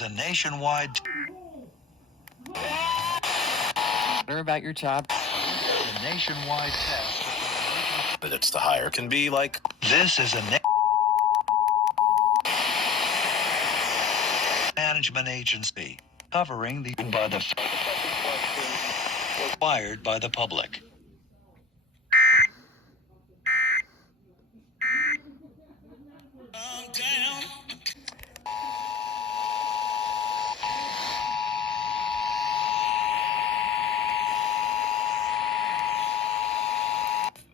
is a nationwide about your job. a nationwide test. But it's the higher can be like. This is a management agency covering the by the required by the public.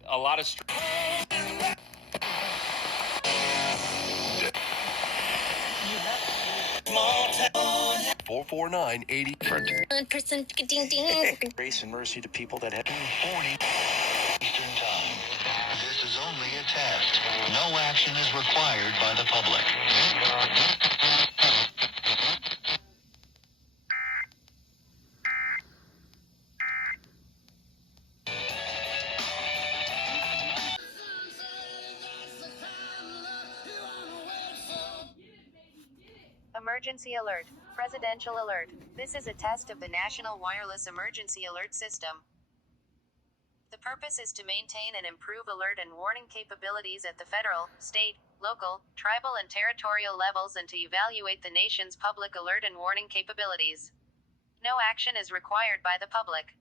A lot of 44980. 1% ding ding. Grace and mercy to people that had 40 Eastern Time. This is only a test. No action is required by the public. Emergency alert. Presidential alert. This is a test of the National Wireless Emergency Alert System. The purpose is to maintain and improve alert and warning capabilities at the federal, state, local, tribal and territorial levels and to evaluate the nation's public alert and warning capabilities. No action is required by the public.